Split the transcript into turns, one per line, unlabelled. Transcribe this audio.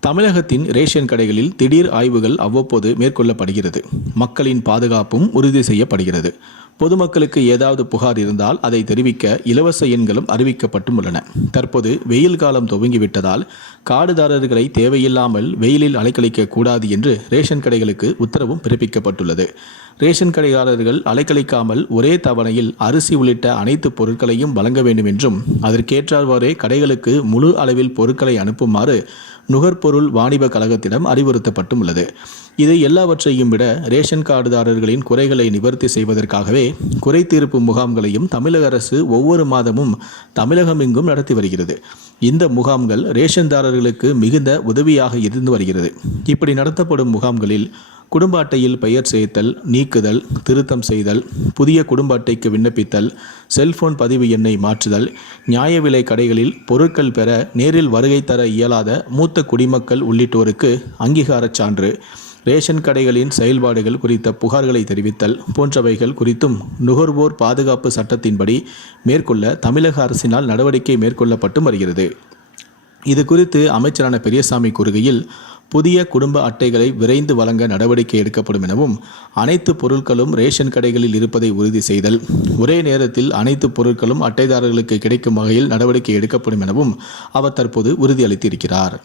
தமிழகத்தின் ரேஷன் கடைகளில் திடீர் ஆய்வுகள் அவ்வப்போது மேற்கொள்ளப்படுகிறது. மக்களின் பாதுகாப்பும் உறுதி செய்யப்படுகிறது. பொதுமக்களுக்கு ஏதாவது புகார் இருந்தால் அதை தெரிவிக்க இலவச எண்களும் அறிவிக்கப்பட்டும் உள்ளன. தற்போது வெயில் காலம் துவங்கிவிட்டதால் காடுதாரர்களை தேவையில்லாமல் வெயிலில் அலைக்கழிக்க கூடாது என்று ரேஷன் கடைகளுக்கு உத்தரவும் பிறப்பிக்கப்பட்டுள்ளது. ரேஷன் கடைக்காரர்கள் அலைக்கழிக்காமல் ஒரே தவணையில் அரிசி உள்ளிட்ட அனைத்து பொருட்களையும் வழங்க வேண்டும் என்றும் அதற்கேற்றார்வாறே கடைகளுக்கு முழு அளவில் பொருட்களை அனுப்புமாறு நுகர்பொருள் வாணிப கழகத்திடம் அறிவுறுத்தப்பட்டும் உள்ளது இது எல்லாவற்றையும் விட ரேஷன் கார்டுதாரர்களின் குறைகளை நிவர்த்தி செய்வதற்காகவே குறை தீர்ப்பு முகாம்களையும் தமிழக அரசு ஒவ்வொரு மாதமும் தமிழகம் எங்கும் நடத்தி வருகிறது. இந்த முகாம்கள் ரேஷன்தாரர்களுக்கு மிகுந்த உதவியாக இருந்து வருகிறது. இப்படி நடத்தப்படும் முகாம்களில் குடும்ப அட்டையில் பெயர் சேர்த்தல் நீக்குதல் திருத்தம் செய்தல் புதிய குடும்ப அட்டைக்கு விண்ணப்பித்தல் செல்போன் பதிவு எண்ணை மாற்றுதல் நியாய விலை கடைகளில் பொருட்கள் பெற நேரில் வருகை தர இயலாத மூத்த குடிமக்கள் உள்ளிட்டோருக்கு அங்கீகாரச் சான்று ரேஷன் கடைகளின் செயல்பாடுகள் குறித்த புகார்களை தெரிவித்தல் போன்றவைகள் குறித்தும் நுகர்வோர் பாதுகாப்பு சட்டத்தின்படி மேற்கொள்ள தமிழக அரசினால் நடவடிக்கை மேற்கொள்ளப்பட்டு வருகிறது. இது குறித்து அமைச்சரான பெரியசாமி கூறுகையில் புதிய குடும்ப அட்டைகளை விரைந்து வழங்க நடவடிக்கை எடுக்கப்படும் எனவும் அனைத்து பொருட்களும் ரேஷன் கடைகளில் இருப்பதை உறுதி செய்தல். ஒரே நேரத்தில் அனைத்து பொருட்களும் அட்டைதாரர்களுக்கு கிடைக்கும் வகையில் நடவடிக்கை எடுக்கப்படும் எனவும் அவர் தற்போது உறுதியளித்திருக்கிறார்.